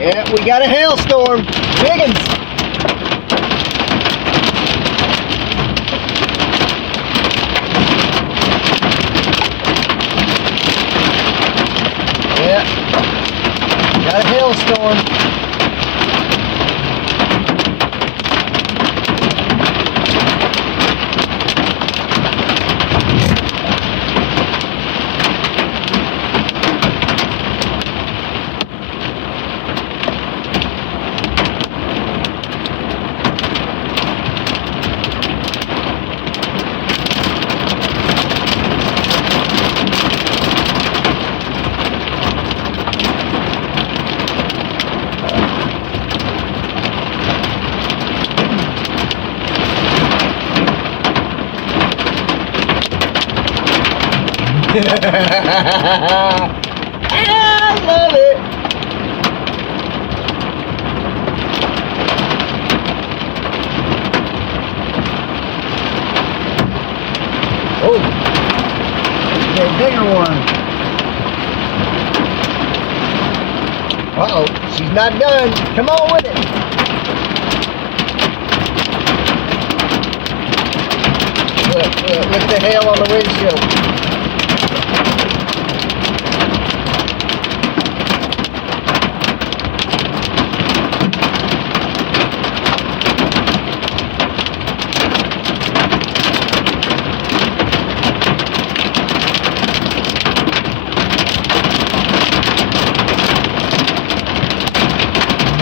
Yeah, we got a hailstorm. Biggins. Yeah. Got a hailstorm. I love it. Oh, a bigger one. Uh-oh, she's not done. Come on with it. Look, with the hail on the windshield.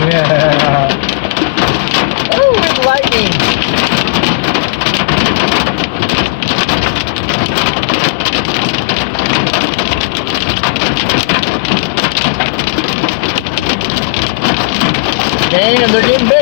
Yeah. Oh, with lightning. Dang, and they're getting bigger.